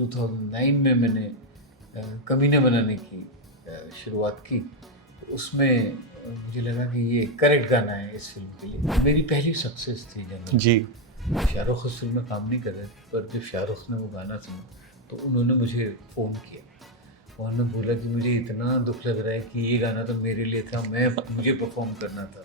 2009 में मैंने कमीने बनाने की शुरुआत की। तो उसमें मुझे लगा कि ये करेक्ट गाना है इस फिल्म के लिए। मेरी पहली सक्सेस थी जनरल। जी। शाहरुख उस फिल्म में काम नहीं कर रहे थे, पर जब शाहरुख ने वो गाना सुना तो उन्होंने मुझे फ़ोन किया। उन्होंने बोला कि मुझे इतना दुख लग रहा है कि ये गाना तो मेरे लिए था, मुझे परफॉर्म करना था।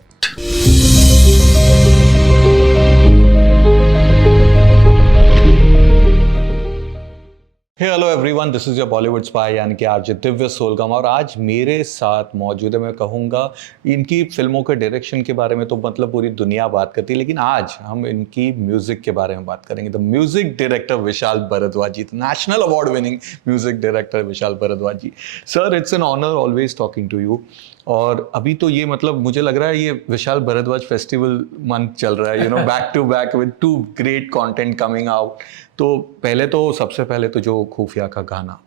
Hey hello everyone, this is your Bollywood spy यानी कि आरजे दिव्य सोलगम। और आज मेरे साथ मौजूद है, मैं कहूँगा इनकी फिल्मों के डायरेक्शन के बारे में तो मतलब पूरी दुनिया बात करती है, लेकिन आज हम इनकी म्यूजिक के बारे में बात करेंगे। The music director Vishal Bhardwaj ji, national award winning music director Vishal Bhardwaj ji. Sir, it's an honour always talking to you. और अभी तो ये मतलब मुझे लग रहा है ये विशाल भारद्वाज फेस्टिवल मंथ चल रहा है, you know, back to back with 2 great content coming out. तो सबसे पहले तो जो खुफिया का गाना,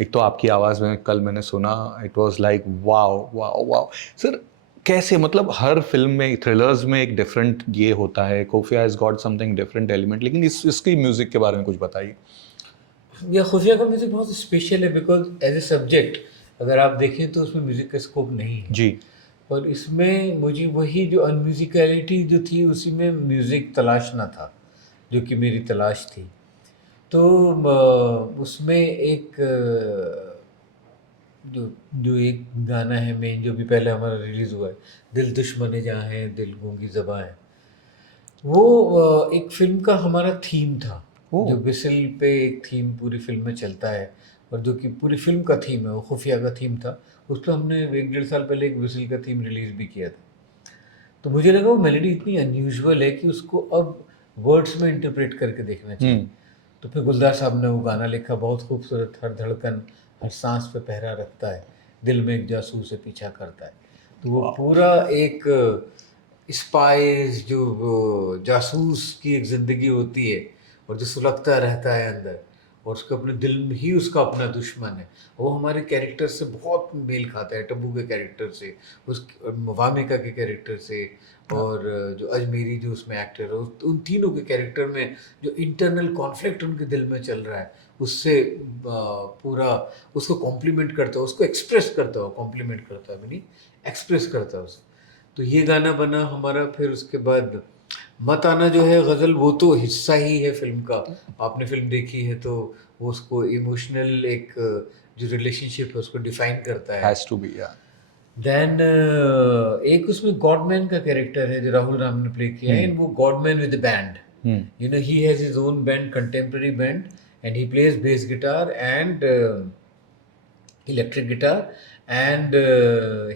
एक तो आपकी आवाज़ में कल मैंने सुना, it was like wow wow wow. Sir, कैसे, मतलब हर फिल्म में, थ्रिलर्स में एक डिफरेंट ये होता है, खुफिया has got something different element, लेकिन इसकी म्यूजिक के बारे में कुछ बताइए। या खुफिया का म्यूज़िक बहुत स्पेशल है बिकॉज़ एज़ ए सब्जेक्ट अगर आप देखें तो उसमें म्यूज़िक का स्कोप नहीं है। जी। और इसमें मुझे वही जो अनम्यूज़िकैलिटी जो थी उसी में म्यूज़िक तलाशना था, जो कि मेरी तलाश थी। तो उसमें एक जो जो एक गाना है मेन जो भी पहले हमारा रिलीज़ हुआ है, दिल दुश्मन जहाँ है दिल गूंगी ज़बाँ है। वो एक फ़िल्म का हमारा थीम था, ओह। जो व्हिसल पे एक थीम पूरी फ़िल्म में चलता है और जो कि पूरी फ़िल्म का थीम है, वो खुफिया का थीम था। उस पे हमने 1 डेढ़ साल पहले एक व्हिसल का थीम रिलीज़ भी किया था। तो मुझे लगा वो मेलोडी इतनी अनयूजुअल है कि उसको अब वर्ड्स में इंटरप्रेट करके देखना चाहिए। हम्म। तो फिर गुलजार साहब ने वो गाना लिखा, बहुत खूबसूरत, हर धड़कन, हर साँस पे पहरा रखता है, दिल में एक जासूस है पीछा करता है। तो वो वाह। पूरा एक स्पाइस जो वो जासूस की एक ज़िंदगी होती है और जो सुलगता रहता है अंदर और उसके अपने दिल में ही उसका अपना दुश्मन है। वो हमारे कैरेक्टर से बहुत मेल खाता है, टब्बू के कैरेक्टर से, उस वामिका के कैरेक्टर से और जो अजमेरी जो उसमें एक्टर है, उन तीनों के कैरेक्टर में जो इंटरनल कॉन्फ्लिक्ट उनके दिल में चल रहा है, उससे पूरा उसको कॉम्प्लीमेंट करता है, उसको एक्सप्रेस करता है, कॉम्प्लीमेंट करता है, नहीं एक्सप्रेस करता है उसे। तो ये गाना बना हमारा। फिर उसके बाद मत आना जो है गज़ल, वो तो हिस्सा ही है फ़िल्म का। आपने फ़िल्म देखी है तो वो उसको इमोशनल एक जो रिलेशनशिप है उसको डिफ़ाइन करता है। हैज़ टू बी, या। देन एक उसमें गॉडमैन का कैरेक्टर है जो राहुल राम ने प्ले किया है, हम्म। एंड वो godman with band. Hmm. You know, he has his own band, contemporary band, and he plays bass guitar and electric guitar, and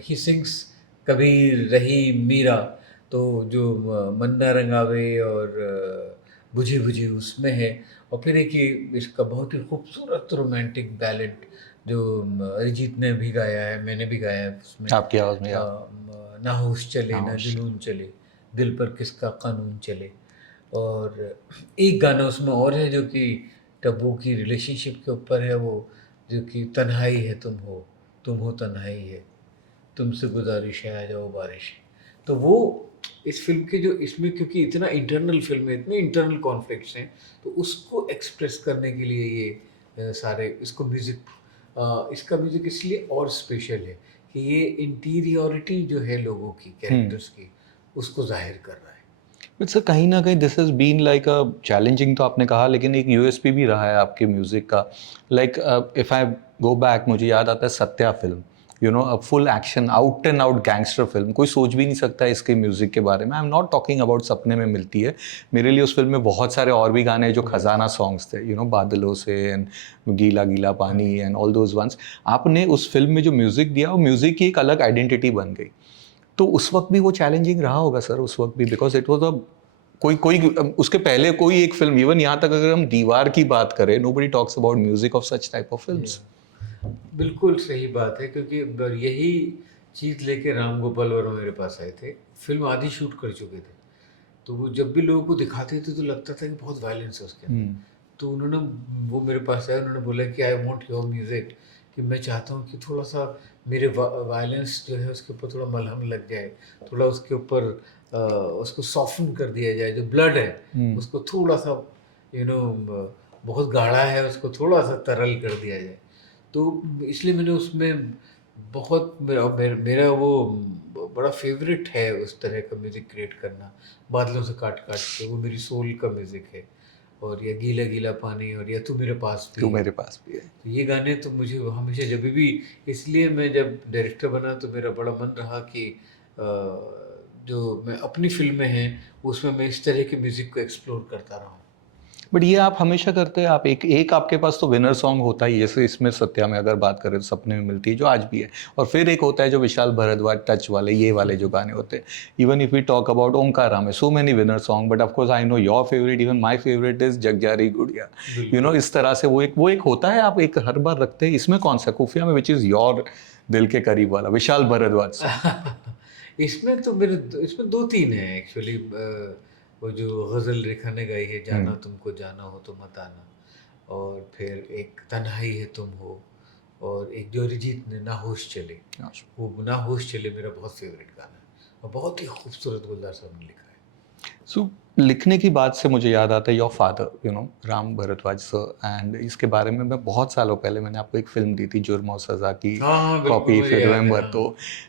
he sings Kabir रही मीरा। तो जो मन्ना रंगावे और बुझी बुझी उसमें है। और फिर एक ये इसका बहुत ही खूबसूरत रोमांटिक बैलेड जो अरिजीत ने भी गाया है, मैंने भी गाया है उसमें। आपकी आवाज़ में, या। ना होश चले हाँ, ना जुनून चले, दिल पर किसका कानून चले। और एक गाना उसमें और है जो कि टब्बू की रिलेशनशिप के ऊपर है, वो जो कि तन्हाई है तुम हो तन्हाई है, तुमसे गुज़ारिश है आ जाओ बारिश। तो वो इस फ़िल्म के जो इसमें क्योंकि इतना इंटरनल फ़िल्म है, इतने इंटरनल कॉन्फ्लिक्ट्स हैं, तो उसको एक्सप्रेस करने के लिए ये सारे इसको इसका म्यूज़िक इसलिए और स्पेशल है कि ये इंटीरियॉरिटी जो है लोगों की, हम्म। कैरेक्टर्स की, उसको ज़ाहिर कर रहा है। बट सर, कहीं ना कहीं this has been like a challenging, तो आपने कहा, लेकिन एक यूएसपी भी रहा है आपके म्यूजिक का। Like if I go back, मुझे याद आता है Satya film, you know, a full action out and out gangster film. कोई सोच भी नहीं सकता इसके म्यूजिक के बारे में। I am not talking about सपने में मिलती है। मेरे लिए उस फिल्म में बहुत सारे और भी गाने जो खजाना सॉन्ग्स थे, यू नो, बादलों से एंड गीला गीला पानी एंड ऑल दोज वंस। आपने उस फिल्म में जो म्यूजिक दिया, वो म्यूजिक की एक अलग आइडेंटिटी बन गई। तो उस वक्त भी वो चैलेंजिंग रहा होगा सर, उस वक्त भी, बिकॉज इट वाज अ कोई कोई उसके पहले कोई एक फिल्म, इवन यहाँ तक अगर हम दीवार की बात करें, nobody talks about music of such type of जी, फिल्म्स। बिल्कुल सही बात है क्योंकि यही चीज़ लेके राम गोपाल वर्मा मेरे पास आए थे। फ़िल्म आधी शूट कर चुके थे। तो वो जब भी लोगों को दिखाते थे तो लगता था कि बहुत वायलेंस है उसके अंदर। हम्म। तो उन्होंने वो मेरे पास आए, उन्होंने बोला कि आई वांट योर म्यूज़िक, कि मैं चाहता हूँ कि थोड़ा-सा मेरे वायलेंस जो है उसके ऊपर थोड़ा मलहम लग जाए। थोड़ा उसके ऊपर उसको सॉफ्टन कर दिया जाए, जो ब्लड है हम्म। उसको थोड़ा-सा यू नो बहुत गाढ़ा है उसको थोड़ा सा तरल कर दिया जाए। तो इसलिए मैंने उसमें बहुत मेरा वो बड़ा फेवरेट है उस तरह का म्यूज़िक क्रिएट करना, बादलों से काट काट के, वो मेरी सोल का म्यूज़िक है। और या गीला गीला पानी और या तू मेरे पास तू भी है। मेरे पास भी है। तो ये गाने तो मुझे हमेशा जब भी, इसलिए मैं जब डायरेक्टर बना तो मेरा बड़ा मन रहा कि जो मैं अपनी फ़िल्में हैं उसमें मैं इस तरह के म्यूज़िक को एक्सप्लोर करता रहूँ। बट ये आप हमेशा करते हैं, आप एक एक आपके पास तो विनर सॉन्ग होता ही है, जैसे इसमें सत्या में अगर बात करें तो सपने में मिलती है जो आज भी है, और फिर एक होता है जो विशाल भरद्वाज टच वाले, ये वाले जो गाने होते हैं। Even if we talk about Omkara में so many winner song, but of course I know your favourite, even my favourite is जगजारी गुड़िया। बिल्कुल। इस तरह से वो एक होता है, आप एक हर बार रखते हैं। इसमें कौन सा खुफिया में विच इज योर दिल के करीब वाला विशाल भरद्वाज सॉन्ग? इसमें तो मेरे इसमें 2-3 हैं एक्चुअली। वो जो ग़ज़ल रेखा ने गाई है, जाना तुमको जाना हो तो मत आना, और फिर एक तन्हाई है तुम हो, और एक जो अरिजीत ने ना होश चले, वो ना होश चले मेरा बहुत फ़ेवरेट गाना है और बहुत ही खूबसूरत गुलजार साहब ने लिखा है। सो लिखने की बात से मुझे याद आता है your father, Ram Bharadwaj sir, and इसके बारे में मैं बहुत सालों पहले मैंने आपको एक फिल्म दी थी, जुर्म और सज़ा की हाँ, हाँ, बिल्कुल कॉपी, इफ मुझे यू याद है, रिमेंबर। तो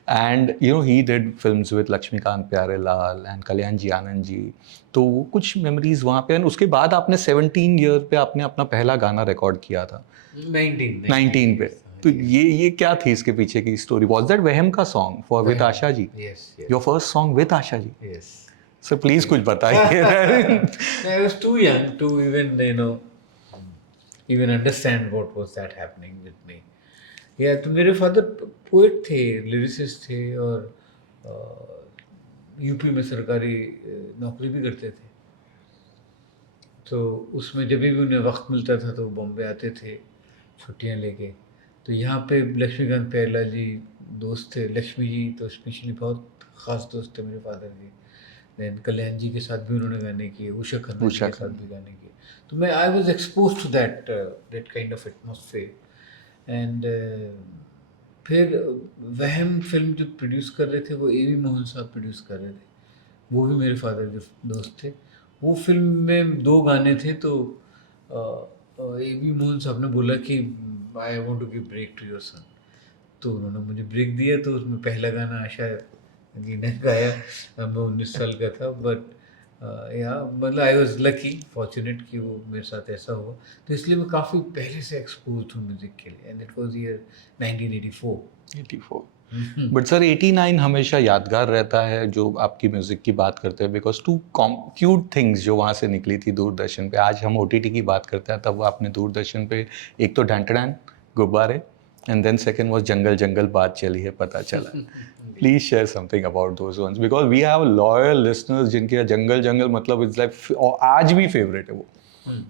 हाँ। And he did films with Laxmikant Pyarelal and Kalyan ji Anand ji. तो वो कुछ मेमोरीज वहाँ पे, एंड उसके बाद आपने 17 ईयर पे आपने अपना पहला गाना रिकॉर्ड किया था 19 पे। हाँ तो जी। ये क्या थी इसके पीछे की स्टोरी? वाज दैट वहम का सॉन्ग फॉर विद वहम, Asha ji, yes, your yes, first song with Asha ji? Yes. Sir please कुछ बताइए। I was too young to even, even understand what was that happening with me. या तो मेरे फादर पोएट थे, lyricist थे, और यूपी में सरकारी नौकरी भी करते थे। तो उसमें जब भी उन्हें वक़्त मिलता था तो वो बॉम्बे आते थे छुट्टियाँ लेके। तो यहाँ पे लक्ष्मीकांत प्यारेलाल जी दोस्त थे, लक्ष्मी जी तो स्पेशली बहुत ख़ास दोस्त थे मेरे फादर के। देन कल्याण जी के साथ भी उन्होंने गाने किए, उषा खन्ना जी उषा के साथ खन्ना। भी गाने किए। तो मैं I was exposed to that kind of atmosphere. And फिर वहम फ़िल्म जो प्रोड्यूस कर रहे थे वो ए.वी. मोहन साहब प्रोड्यूस कर रहे थे। वो भी मेरे फादर के दोस्त थे। वो फ़िल्म में 2 गाने थे, तो ए.वी. मोहन साहब ने बोला कि I want to give break to your son. तो उन्होंने मुझे ब्रेक दिया, तो उसमें पहला गाना आशा जी ने गाया। मैं 19 साल का था, बट या मतलब आई वाज़ लकी, फॉर्च्यूनेट कि वो मेरे साथ ऐसा हुआ। तो इसलिए मैं काफ़ी पहले से एक्सपोज़्ड हूँ म्यूज़िक के लिए, and it was year 1984। 84। Hmm, hmm. But sir 89 हमेशा यादगार रहता है जो आपकी म्यूजिक की बात करते हैं, बिकॉज टू क्यूट थिंग्स जो वहाँ से निकली थी दूरदर्शन पे। आज हम ओटीटी की बात करते हैं, तब आपने दूरदर्शन पे एक तो ढंटड़ैन गुब्बारे, एंड देन सेकंड वाज जंगल जंगल बात चली है पता चला। Please share something about those ones, because we have loyal listeners जिनके जंगल जंगल मतलब इट्स लाइक, और आज भी फेवरेट है वो। हुँ।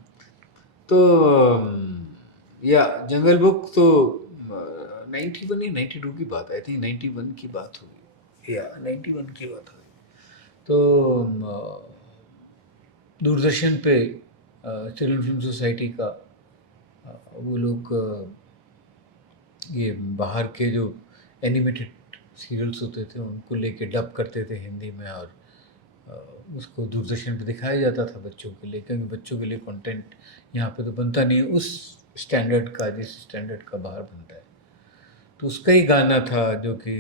तो या जंगल बुक तो 91 या 92 की बात, आई थिंक 91 की बात होगी, या 91 की बात होगी। तो दूरदर्शन पे चिल्ड्रन फिल्म सोसाइटी का वो लोग ये बाहर के जो एनिमेटेड सीरियल्स होते थे उनको लेके डब करते थे हिंदी में, और अ, उसको दूरदर्शन पे दिखाया जाता था बच्चों के लिए, क्योंकि बच्चों के लिए कंटेंट यहाँ पे तो बनता नहीं है उस स्टैंडर्ड का, जिस स्टैंडर्ड का बाहर बनता है। तो उसका ही गाना था जो कि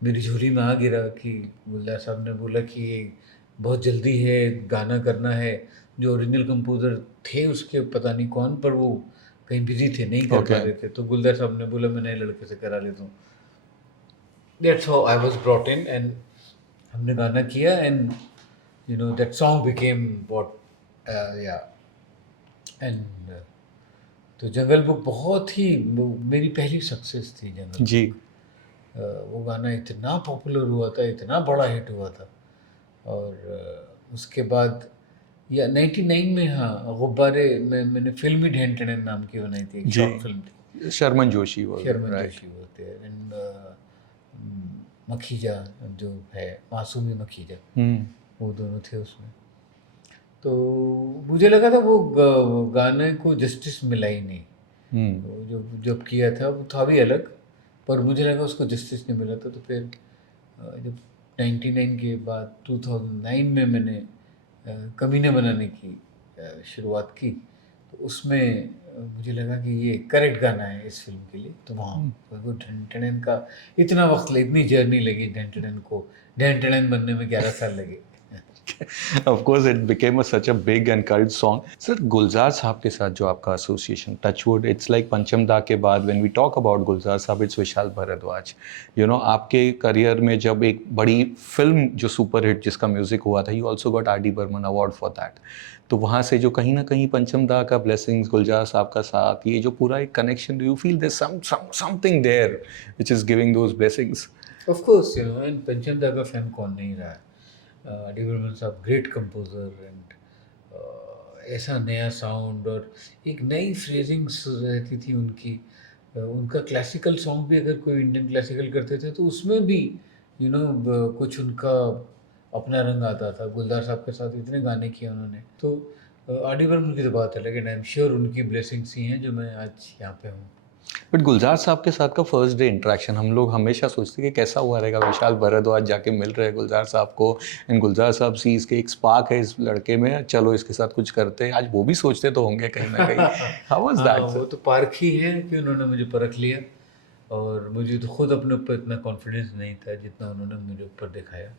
मेरी झोली में आ गिरा, कि गुलजार साहब ने बोला कि ये बहुत जल्दी है, गाना करना है। जो ओरिजिनल कंपोज़र थे उसके पता नहीं कौन, पर वो कहीं बिज़ी थे, नहीं कर पा ओके। रहे थे। तो गुलजार साहब ने बोला मैं नए लड़के से करा लेता हूँ। That's how I was brought in, and हमने गाना किया, and that song became what, या एंड तो जंगल बुक बहुत ही मेरी पहली सक्सेस थी जंगल जी। बुक। वो गाना इतना पॉपुलर हुआ था, इतना बड़ा हिट हुआ था। और उसके बाद या 99 में, हाँ, गुब्बारे में मैंने फिल्म ही ढेन टेन नाम की बनाई थी, एक जी, शॉर्ट फिल्म थी। शर्मन जोशी वो, शर्मन राइट। जोशी होते हैं, एंड मखीजा जो है, मासूमी मखीजा, वो दोनों थे उसमें। तो मुझे लगा था वो गाने को जस्टिस मिला ही नहीं। वो जो जब किया था वो था भी अलग, पर मुझे लगा उसको जस्टिस नहीं मिला था। तो फिर जब 99 के बाद 2009 में मैंने कमीने बनाने की शुरुआत की, तो उसमें मुझे लगा कि ये करेक्ट गाना है इस फ़िल्म के लिए, तो वहाँ वो ढन ढनन का इतना वक़्त इतनी जर्नी लगी ढन ढनन को ढन ढनन बनने में 11 साल लगे। Of course, it became such a big and cult song. Sir, गुलजार साहब के साथ जो आपका एसोसिएशन, टचवुड, इट्स लाइक पंचम दा के बाद व्हेन वी टॉक अबाउट गुलजार साहब, इट्स विशाल भारद्वाज. आपके करियर में जब एक बड़ी फिल्म जो सुपर हिट जिसका म्यूजिक हुआ था, you also got R D Burman award for that. तो वहाँ से जो कहीं ना कहीं पंचम दा का ब्लेसिंग्स, गुलजार साहब का साथ, ये जो पूरा एक connection, you feel there something there which is giving those blessings. Of course and Pancham da का फ़ैन कौन नहीं रहा है। डी बर्मन साहब ग्रेट कंपोज़र एंड ऐसा नया साउंड और एक नई फ्रेजिंग्स रहती थी उनकी। उनका क्लासिकल सॉन्ग भी अगर कोई इंडियन क्लासिकल करते थे तो उसमें भी कुछ उनका अपना रंग आता था। गुलजार साहब के साथ इतने गाने किए उन्होंने, तो आर डी बर्मन की तो बात अलग है, आई एम श्योर उनकी ब्लेसिंग्स ही हैं जो मैं आज यहाँ पे हूँ। बट गुलजार साहब के साथ का फर्स्ट डे इंटरेक्शन, हम लोग हमेशा सोचते कि कैसा हुआ रहेगा, विशाल भारद्वाज जाके मिल रहे हैं गुलजार साहब को, एंड गुलजार साहब सीज के एक स्पार्क है इस लड़के में, चलो इसके साथ कुछ करते हैं. आज वो भी सोचते तो होंगे कहीं ना कहीं. हाउ वाज हाँ, दैट वो तो पारख ही है कि उन्होंने मुझे परख लिया और मुझे तो खुद अपने ऊपर इतना कॉन्फिडेंस नहीं था जितना उन्होंने मेरे ऊपर दिखाया।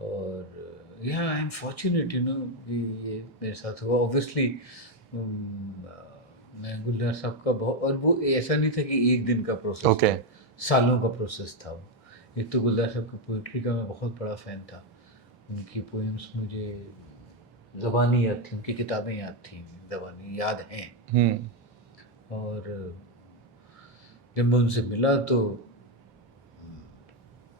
और या आई एम फॉर्चुनेट कि ये मेरे साथ हुआ। ऑब्वियसली मैं गुलजार साहब का बहुत, और वो ऐसा नहीं था कि एक दिन का प्रोसेस ओके. था, सालों का प्रोसेस था वो। एक तो गुलजार साहब की पोइट्री का मैं बहुत बड़ा फ़ैन था। उनकी पोएम्स मुझे ज़बानी याद थी, उनकी किताबें याद थी, ज़बानी याद हैं। और जब मैं उनसे मिला तो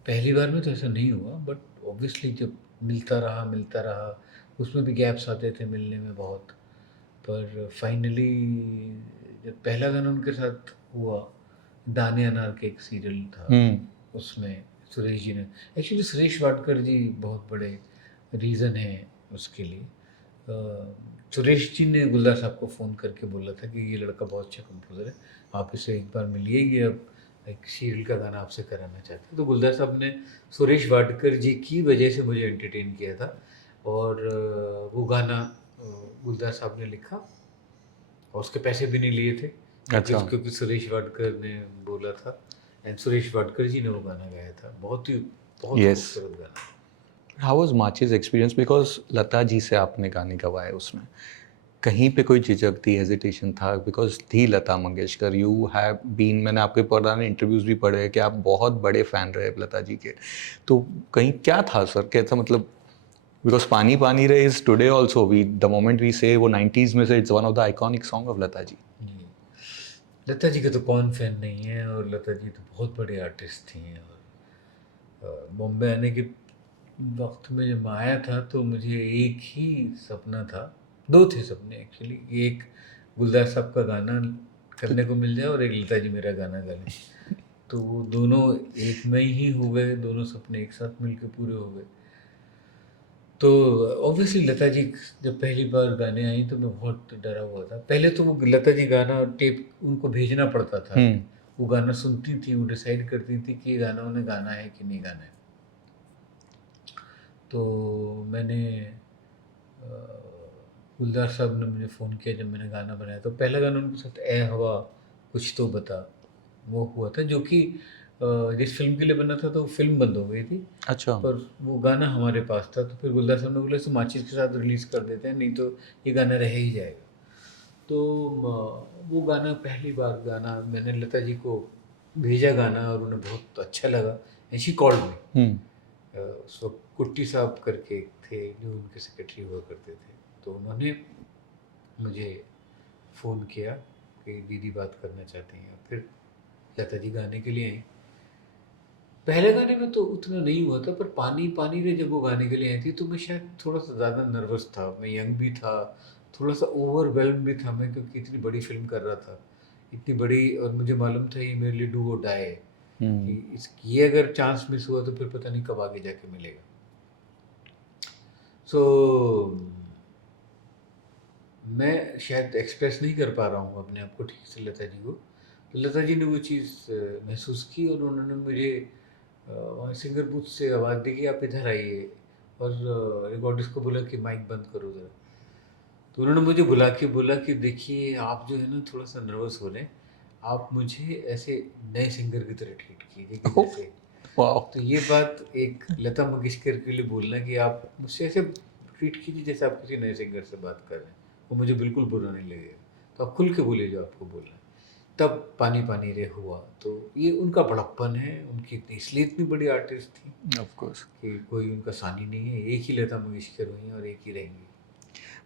पहली बार में तो ऐसा नहीं हुआ, बट ऑब्वियसली जब मिलता रहा, उसमें भी गैप्स आते थे मिलने में बहुत। पर फाइनली जब पहला गाना उनके साथ हुआ, दाने अनार के एक सीरियल था, उसमें सुरेश जी ने, एक्चुअली सुरेश वाडकर जी बहुत बड़े रीज़न हैं उसके लिए। सुरेश जी ने गुलजार साहब को फ़ोन करके बोला था कि ये लड़का बहुत अच्छा कंपोज़र है, आप इसे एक बार मिलिए, ये अब एक सीरियल का गाना आपसे कराना चाहते हैं। तो गुलजार साहब ने सुरेश वाडकर जी की वजह से मुझे एंटरटेन किया था, और वो गाना गुलजार साहब ने लिखा और उसके पैसे भी नहीं लिए थे, अच्छा. क्योंकि सुरेश वाडकर ने बोला था, एंड सुरेश वाडकर जी ने वो गाना गाया था। बहुत यस. खूबसूरत गाना। How was माचीज experience, because Lata ji से आपने गाने गवाए, उसमें कहीं पे कोई झिझक थी, हेजिटेशन था, बिकॉज थी Lata Mangeshkar, you have been, मैंने आपके पुराने इंटरव्यूज़ भी पढ़े कि आप बहुत बड़े फ़ैन रहे लता जी के. तो कहीं क्या था सर, कैसा मतलब, because Paani Paani Re is today also, we the moment we say वो 90s में से, it's one of the iconic song of Lata ji. जी, लता जी का तो कौन फ़ैन नहीं है, और लता जी तो बहुत बड़े आर्टिस्ट थी। और बॉम्बे आने के वक्त में जब मैं आया था तो मुझे एक ही सपना था, दो थे सपने एक्चुअली। एक गुलजार साहब का गाना करने को मिल जाए और एक लता जी मेरा गाना गा लें। तो वो दोनों एक में ही हो गए, दोनों सपने एक साथ मिलके पूरे हो गए। तो ऑब्वियसली लता जी जब पहली बार गाने आई तो मैं बहुत डरा हुआ था। पहले तो वो लता जी गाना टेप उनको भेजना पड़ता था। वो गाना सुनती थी, वो डिसाइड करती थी कि ये गाना उन्हें गाना है कि नहीं गाना है। तो मैंने गुलजार साहब ने मुझे फ़ोन किया जब मैंने गाना बनाया, तो पहला गाना उनके साथ ए हवा कुछ तो बता, वो हुआ था, जो कि जिस फ़िल्म के लिए बना था तो वो फ़िल्म बंद हो गई थी। अच्छा. पर वो गाना हमारे पास था, तो फिर गुलजार साहब ने बोला इसे माचिस के साथ रिलीज़ कर देते हैं, नहीं तो ये गाना रह ही जाएगा। तो वो गाना पहली बार गाना मैंने लता जी को भेजा गाना, और उन्हें बहुत अच्छा लगा, एंड शी कॉल्ड मी। उस वक्त कुट्टी साहब करके थे जो उनके सेक्रेटरी हुआ करते थे, तो उन्होंने मुझे फ़ोन किया कि दीदी बात करना चाहती हैं। फिर लता जी गाने के लिए आई। पहले गाने में तो उतना नहीं हुआ था, पर पानी पानी रे जब वो गाने के लिए आई थी तो मैं शायद थोड़ा सा ज़्यादा नर्वस था, मैं यंग भी था, थोड़ा सा ओवरवेल्म भी था मैं, क्योंकि इतनी बड़ी फिल्म कर रहा था, इतनी बड़ी, और मुझे मालूम था ये मेरे लिए डू और डाई है, कि ये अगर चांस मिस हुआ तो फिर पता नहीं कब आगे जाके मिलेगा। सो मैं शायद एक्सप्रेस नहीं कर पा रहा हूँ अपने आप को ठीक से लता जी को। तो लता जी ने वो चीज़ महसूस की, और उन्होंने मुझे वहाँ सिंगर बूथ से आवाज़ दी कि आप इधर आइए, और रिकॉर्डिस्ट को बोला कि माइक बंद करो ज़रा। तो उन्होंने मुझे बुला के बोला कि देखिए आप जो है ना थोड़ा सा नर्वस हो रहे हैं, आप मुझे ऐसे नए सिंगर की तरह ट्रीट कीजिए कि ओह! जैसे। वाओ! तो ये बात एक लता मंगेशकर के लिए बोलना कि आप मुझसे ऐसे ट्रीट कीजिए जैसे आप किसी नए सिंगर से बात कर रहे हैं, वो मुझे बिल्कुल बुरा नहीं लगेगा। तो आप खुल के बोलिए जो आपको बोलना है। तब पानी पानी रे हुआ, तो ये उनका बड़प्पन है, उनकी इसलिए इतनी बड़ी आर्टिस्ट थी ऑफ कोर्स। कि कोई उनका सानी नहीं है, एक ही लता मंगेशकर हुई हैं और एक ही रहेंगी।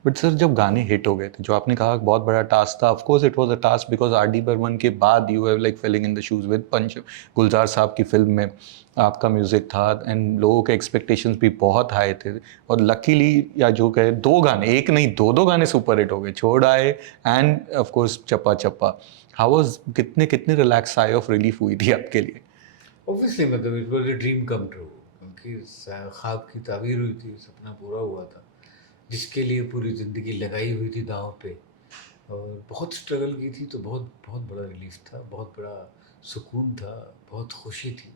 बट सर जब गाने हिट हो गए थे, जो आपने कहा बहुत बड़ा टास्क था, of course it was a task because R D Burman के बाद you have like filling in the shoes with पंच। गुलज़ार साहब की फ़िल्म में आपका म्यूज़िक था एंड लोगों के एक्सपेक्टेशंस भी बहुत हाई थे और लकीली या जो कहे 2 गाने, एक नहीं 2-2 गाने सुपर हिट हो गए, छोड़ आए एंड ऑफ कोर्स चप्पा चप्पा। हाउ वाज़ कितने कितने रिलैक्स साइ ऑफ रिलीफ हुई थी आपके लिए? ऑब्वियसली मतलब it was a dream come true, क्योंकि ख्वाब की ताबीर हुई थी, सपना पूरा हुआ था, जिसके लिए पूरी ज़िंदगी लगाई हुई थी दाँव पे। और बहुत स्ट्रगल की थी, तो बहुत बहुत बड़ा रिलीफ था, बहुत बड़ा सुकून था, बहुत खुशी थी।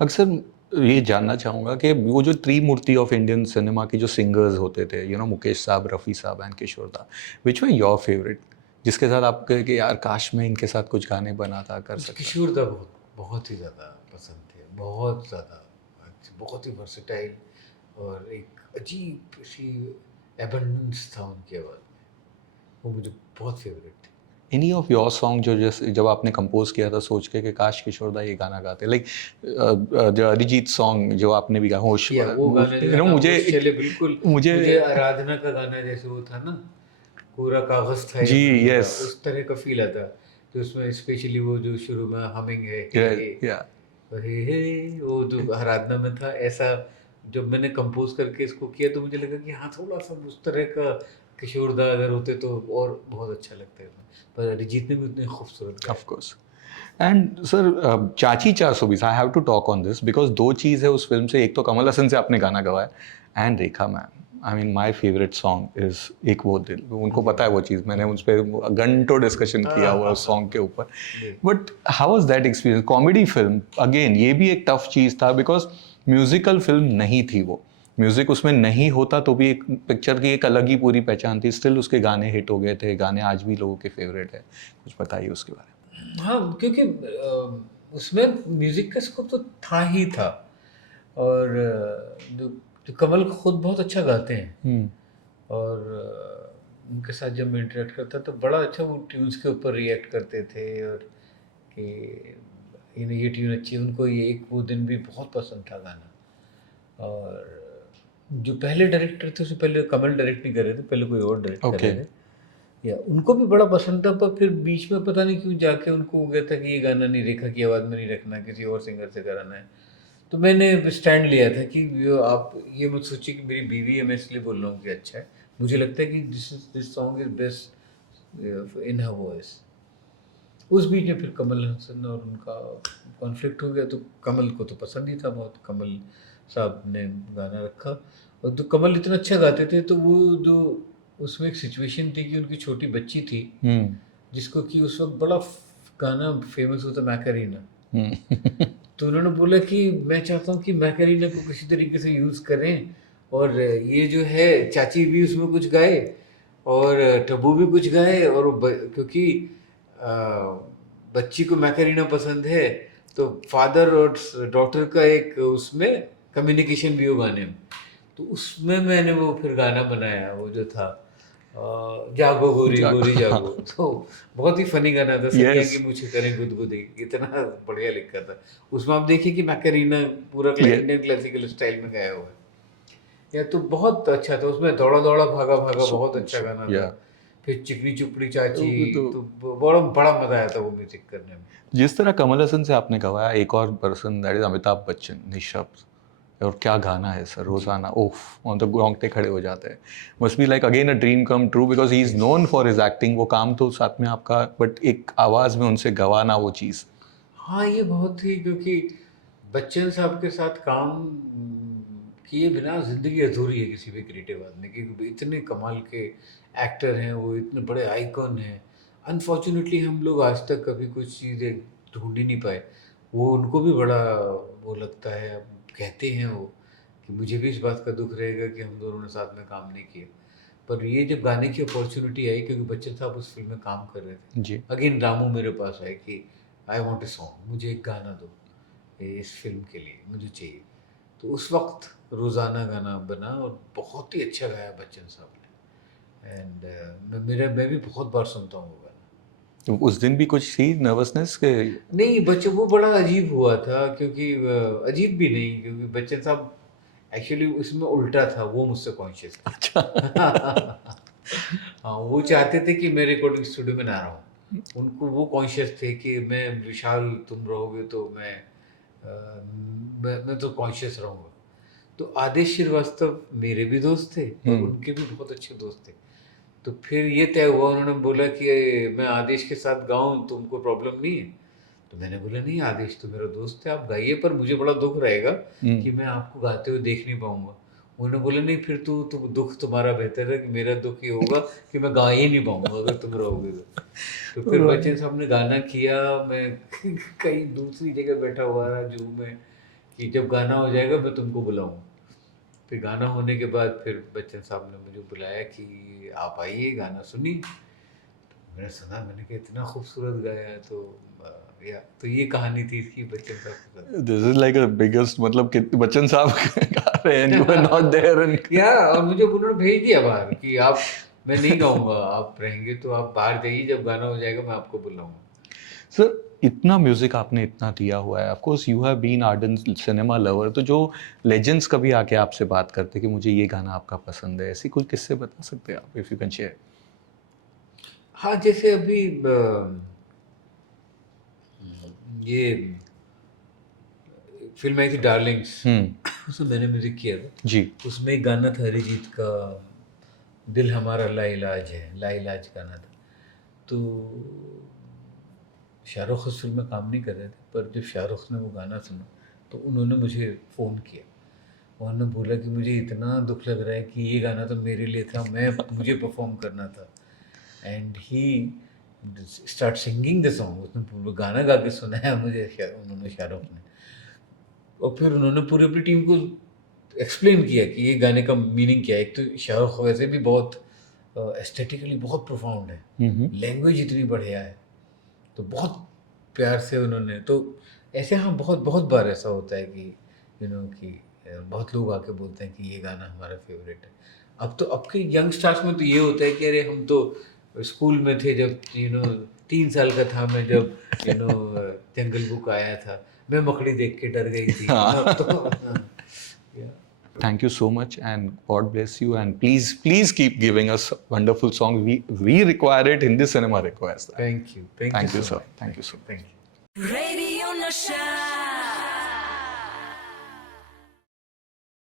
अक्सर ये जानना चाहूँगा कि वो जो त्रिमूर्ति ऑफ इंडियन सिनेमा के जो सिंगर्स होते थे, यू नो मुकेश साहब, रफ़ी साहब एंड किशोर दा, व्हिच वर योर फेवरेट? जिसके साथ आप कहे कि यार काश मैं इनके साथ कुछ गाने बनाता, कर मुझे सकता। किशोर दा बहुत बहुत ही ज़्यादा पसंद थे, बहुत ज़्यादा, बहुत ही वर्सेटाइल और एक अजीब-सी एबंडेंस था उनकी आवाज़ में, वो मुझे बहुत फेवरेट थे। एनी ऑफ योर सॉन्ग जो जैसे जब आपने कंपोज़ किया था सोच के कि काश किशोर दा ये गाना गाते, लाइक जो अरिजीत सॉन्ग जो आपने भी गाया होश, या वो गाना जो यू है नो ना, मुझे होश एक चले बिल्कुल, मुझे मुझे आराधना का गाना जैसे वो था ना, कोरा कागज़ था ये जी, मंज़र का, यस, उस तरह का फ़ील आता। तो उसमें स्पेशली वो जो शुरू में हमिंग है, या हे, वो जो आराधना में था, ऐसा जब मैंने कंपोज़ करके इसको किया तो मुझे लगा कि हाँ, थोड़ा-सा उस तरह का किशोर दा अगर होते तो और बहुत अच्छा लगता है। पर अरिजीत ने भी उतने खूबसूरत गाया। Of course. And sir Chachi 420 I have to talk on this because 2 चीज़ है उस फ़िल्म से, एक तो कमल हसन से आपने गाना गवाया and Rekha ma'am. I mean my favourite song is एक वो दिल। उनको पता है वो चीज़, मैंने उस पे घंटों डिस्कशन हाँ, किया हुआ है हाँ, उस हाँ। सॉन्ग के ऊपर। जी। But how was that experience? Comedy film again ये भी एक टफ चीज़ था बिकॉज़ म्यूज़िकल फ़िल्म नहीं थी वो। म्यूज़िक उसमें नहीं होता तो भी एक पिक्चर की एक अलग ही पूरी पहचान थी। स्टिल उसके गाने हिट हो गए थे, गाने आज भी लोगों के फेवरेट है। कुछ बताइए उसके बारे हाँ, क्योंकि उसमें म्यूज़िक का स्कोप तो था ही था और जो जो कमल खुद बहुत अच्छा गाते हैं में? और उनके साथ जब मैं इंटरेक्ट करता तो बड़ा अच्छा वो ट्यून्स के ऊपर रिएक्ट करते थे और कि ये ट्यून अच्छी है, उनको ये एक वो दिन भी बहुत पसंद था गाना। और जो पहले डायरेक्टर थे उससे पहले कमल डायरेक्ट नहीं कर रहे थे, पहले कोई और डायरेक्ट कर ओके। रहे थे। या उनको भी बड़ा पसंद था, पर फिर बीच में पता नहीं क्यों जाके उनको हो गया था कि ये गाना नहीं, रेखा की आवाज़ में नहीं रखना, किसी और सिंगर से कराना है। तो मैंने स्टैंड लिया था कि ये आप ये मत सोचिए कि मेरी बीवी है, मैं इसलिए बोल रहा हूँ कि अच्छा है। मुझे लगता है कि this song is best in her voice. उस बीच में फिर कमल हसन और उनका कॉन्फ्लिक्ट हो गया, तो कमल को तो पसंद ही था बहुत, कमल साहब ने गाना रखा और तो कमल इतना अच्छा गाते थे, तो वो जो उसमें एक सिचुएशन थी कि उनकी छोटी बच्ची थी, हुँ। जिसको कि उस वक़्त बड़ा गाना फ़ेमस हुआ था मैकरीना। हुँ। तो उन्होंने बोला कि मैं चाहता हूँ कि मैकरीना को किसी तरीके से यूज़ करें और ये जो है चाची भी उसमें कुछ गाए और टब्बू भी कुछ गाए और क्योंकि अ, बच्ची को मैकरीना पसंद है, तो फादर और डॉटर का एक उसमें कम्युनिकेशन भी हो गाने में। तो उसमें मैंने वो फिर गाना बनाया, वो जो था जागो गोरी जा गोरी जागो। हाँ, तो बहुत ही फ़नी गाना था, सैया येस, की मूछें करें गुदगुदी, इतना बढ़िया लिखा था। उसमें आप देखिए कि मैकरीना पूरा ये इंडियन क्लासिकल स्टाइल में गाया हुआ है। या तो बहुत अच्छा था, उसमें दौड़ा-दौड़ा भागा-भागा सो बहुत अच्छा सो गाना या था। फिर चिकनी चुपड़ी चाची, वो तो तो बड़ा बड़ा मज़ा आया था वो म्यूज़िक करने में। जिस तरह कमल हसन से आपने गवाया, एक और person that is Amitabh Bachchan, Nishabd. और क्या गाना है सर, जी, रोज़ाना उफ़! मतलब रोंगटे खड़े हो जाते हैं। Must be like again a dream come true because he is yes. Known for his acting, वो काम तो साथ में आपका बट एक आवाज़ में उनसे गवाना वो चीज़। हाँ, ये बहुत ही, क्योंकि बच्चन साहब के साथ काम किए बिना ज़िंदगी अधूरी है किसी भी क्रिएटिव आदमी की, क्योंकि इतने कमाल के एक्टर हैं वो, इतने बड़े आइकॉन हैं। अनफॉर्च्यूनेटली हम लोग आज तक कभी कुछ चीज़ें ढूँढ ही नहीं पाए। वो उनको भी बड़ा वो लगता है, अब कहते हैं वो कि मुझे भी इस बात का दुःख रहेगा कि हम दोनों ने साथ में काम नहीं किया। पर ये जब गाने की अपॉर्चुनिटी आई, क्योंकि बच्चन साहब उस फिल्म में काम कर रहे थे, जी। अगेन रामू मेरे पास आए कि आई वांट अ सॉन्ग, मुझे एक गाना दो इस फिल्म के लिए, मुझे चाहिए। तो उस वक्त रोज़ाना गाना बना और बहुत ही अच्छा गाया बच्चन साहब ने। एंड मैं भी बहुत बार सुनता हूँ वो गाना। तो उस दिन भी कुछ थी नर्वसनेस के? नहीं, बच्चों वो बड़ा अजीब हुआ था, क्योंकि अजीब भी नहीं, क्योंकि बच्चन साहब एक्चुअली उसमें उल्टा था, वो मुझसे कॉन्शियस थे। अच्छा। हाँ, वो चाहते थे कि मैं रिकॉर्डिंग स्टूडियो में ना रहूँ। उनको वो कॉन्शियस थे कि मैं विशाल, तुम रहोगे तो मैं तो कॉन्शियस रहूँगा। तो आदेश श्रीवास्तव मेरे भी दोस्त थे और उनके भी बहुत अच्छे दोस्त थे। तो फिर ये तय हुआ, उन्होंने बोला कि मैं आदेश के साथ गाऊँ, तुमको प्रॉब्लम नहीं है? तो मैंने बोला नहीं, आदेश तो मेरा दोस्त है, आप गाइए, पर मुझे बड़ा दुःख रहेगा कि मैं आपको गाते हुए देख नहीं पाऊँगा। उन्होंने बोला नहीं, फिर तो दुःख तुम्हारा बेहतर है कि मेरा दुःख ये होगा कि मैं गा ही नहीं पाऊँगा अगर तुम रहोगे तो। तो फिर बच्चन साहब ने गाना किया, मैं कहीं दूसरी जगह बैठा हुआ रहा जू में कि जब गाना हो जाएगा मैं तुमको बुलाऊँगा। फिर गाना होने के बाद फिर बच्चन साहब ने मुझे बुलाया कि आप आइए, गाना सुनिए। मैंने सुना, मैंने कहा इतना खूबसूरत गाया है, तो ये कहानी थी इसकी बच्चन साहब के साथ। This is like a biggest, मतलब कि बच्चन साहब गा रहे हैं, you are not there and या और मुझे उन्होंने भेज दिया बाहर कि आप, मैं नहीं गाऊंगा, आप रहेंगे तो आप बाहर जाइए, जब गाना हो जाएगा मैं आपको बुलाऊंगा। सर, इतना म्यूजिक आपने इतना दिया हुआ है, of course you have been ardent cinema lover, तो जो लेजेंड्स कभी आके आपसे बात करते कि मुझे ये गाना आपका पसंद है, ऐसी कोई किस्से बता सकते हैं आप, इफ यू कैन शेयर? हाँ, जैसे अभी ये फिल्म आई थी डार्लिंग्स, उसमें मैंने म्यूजिक किया था। जी। उसमें एक गाना था अरिजीत का, दिल हमारा लाइलाज है, लाइलाज गाना था। तो शाहरुख उस फिल्म में काम नहीं कर रहे थे, पर जब शाहरुख ने वो गाना सुना तो उन्होंने मुझे फ़ोन किया। उन्होंने बोला कि मुझे इतना दुख लग रहा है कि ये गाना तो मेरे लिए था, मुझे परफॉर्म करना था। And he start singing the song, उसने पूरा गाना गा के सुनाया मुझे, उन्होंने, शाहरुख ने। और फिर उन्होंने पूरी अपनी टीम को एक्सप्लेन किया कि ये गाने का मीनिंग क्या है। एक तो शाहरुख वैसे भी बहुत एस्थेटिकली बहुत प्रोफाउंड है, लैंग्वेज इतनी बढ़िया है, तो बहुत प्यार से उन्होंने, तो ऐसे हाँ बहुत बहुत बार ऐसा होता है कि कि बहुत लोग आके बोलते हैं कि ये गाना हमारा फेवरेट है। अब के यंगस्टर्स में तो ये होता है कि अरे हम तो स्कूल में थे जब 3 साल का था मैं, जब जंगल बुक आया था, मैं मकड़ी देख के डर गई थी। अब तो yeah. Thank you so much and God bless you, and please keep giving us wonderful songs. We require it. Hindi cinema requires that. Thank you. Thank you Thank you, so sir. much. Thank you so much. Thank you. Radio Nasha.